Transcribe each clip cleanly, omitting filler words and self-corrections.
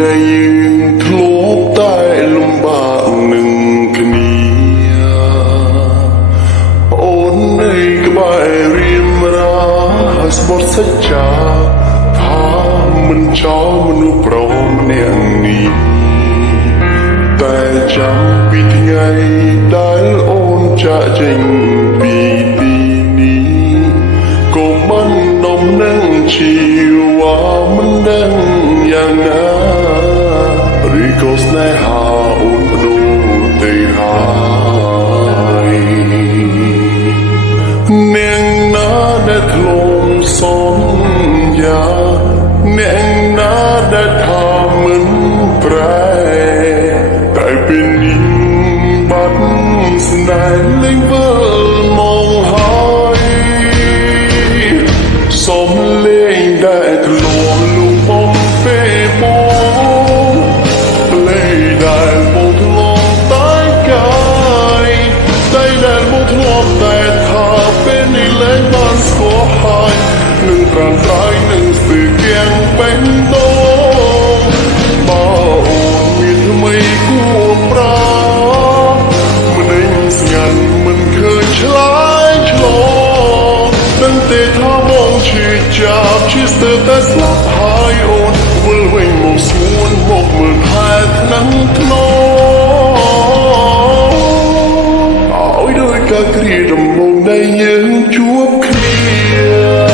ដែលយើងធ្លាប់តែលំបាកនឹងគ្នាអូននៅក្បែររៀមរាហើយស្បត់សច្ចាថាមិនចោលមនុស្សប្រុសម្នាក់នេះតែចាំពីថ្ងៃដែលអូនចាក់ចេញពីទីនេះក៏មិននំនឹងជីវ៉ាមិនដឹងយ៉ាងណាឬក៏ស្នេហាអូនបដូរទៅហើយនាងណាដែលធ្លាប់សន្យានាងណាដែលថាមិនប្រែតែពេលនេះបាត់ស្នេហ៍លេងវិលមកហើយសូមលេងដែលធ្លាប់លំបំពេលបងលេងដែលបងធ្លាប់តែកាយតែដែលបងធ្លាប់តែថាពេលនេះលែងបានស្គាល់ហើយនឹងប្រាំត្រៃនឹងស្ទើរគៀងបេះដូងបើអូនមានថ្មីគួរប្រាមិនឯងស្ងាត់មិនឃើញឆ្លើយឆ្លងដឹងទេថាបងឈឺចាប់ឈឺស្ទើរតែស្លាប់ហើយអូនវិលវិញមកស្ងួនមកមើលថែថ្នាំថ្នមឲ្យដោយការគ្រាដំបូងដែលយើងជួបគ្នា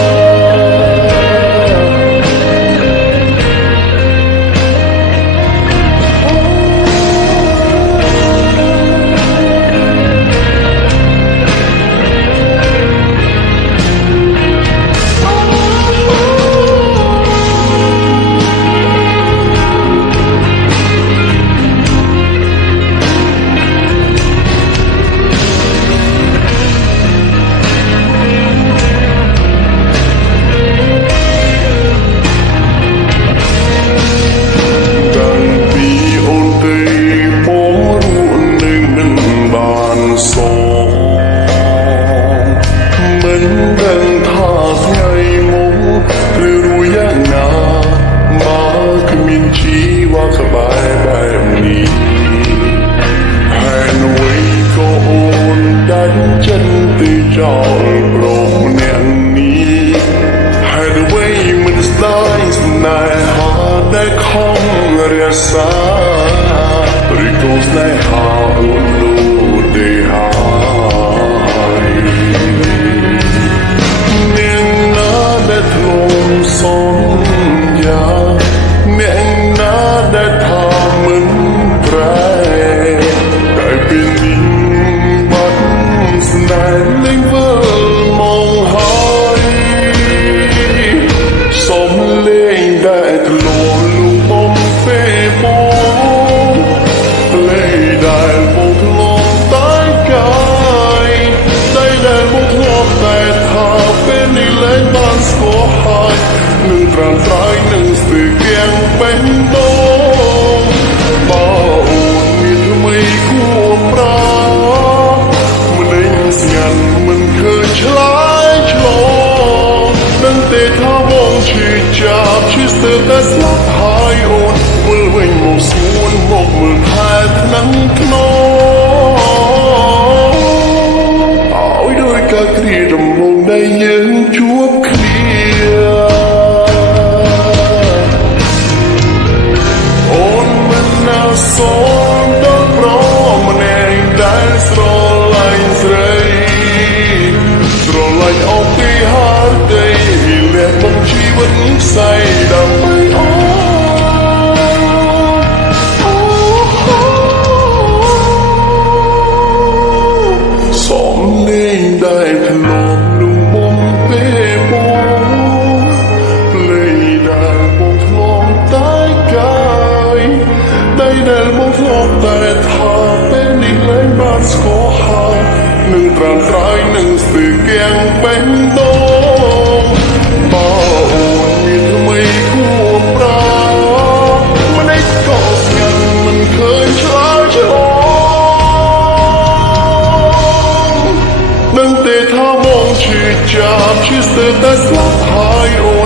មិនដឹងថាថ្ងៃមុខឬរួយយ៉ាងណាមកគ្មានជីវ៉ាក្បែរបែបនេះហើយអ្វីក៏អូនដាច់ចិត្តទៅចោលប្រុសម្នាក់នេះហើយអ្វីមិនស្ដាយស្នេហាដែលខំរក្សាឬក៏ស្នេហាអូនដូចទេហើយសន្យាអ្នកណាដែលថាមិនប្រែតែពេលនេះបាត់ស្នេហ៍លេងវិលមកហើយសូមលេងដែលធ្លាប់លំបំពេលបងលេងដែលបងធ្លាប់តែកាយតែដែលបងធ្លាប់តែថាពេលនេះលែងបានស្គាល់ហើយនឹងត្រាំត្រៃនឹងស្ទើរគៀងបេះដូងបើអូនមានថ្មីគួរប្រាមិនឯងស្ងាត់មិនឃើញឆ្លើយឆ្លងដឹងទេថាបងឈឺចាប់ឈឺស្ទើរតែស្លាប់ហើយអូនវិលវិញមកស្ងួនមកមើលថែថ្នាំថ្នមឲ្យដោយការគ្រាដំបូងដែលយើងជួបគ្នាសូមដល់ប្រម្នាក់ដែលស្រឡាញ់ស្រីស្រឡាញ់អស់ពីហារដីលះបង់ជីវិតផ្សេងដើម្បីអូសូមលេងដែលធ្លាប់លំបំពេលបងលេងដែលបងធ្លាប់តែកាយដែលមកធ្លាប់តែថាពេលនេះលែងបានស្គាល់ហើយនឹងត្រាំត្រៃនឹងស្ទើរគៀងបេះដូងបើអូនមានថ្មីគួរប្រាមិនឯងក៏ស្ងាត់មិនឃើញឆ្លើយឆ្លងដឹងទេថាបងឈឺចាប់ឈឺស្ទើរតែស្លាប់ហើយអូន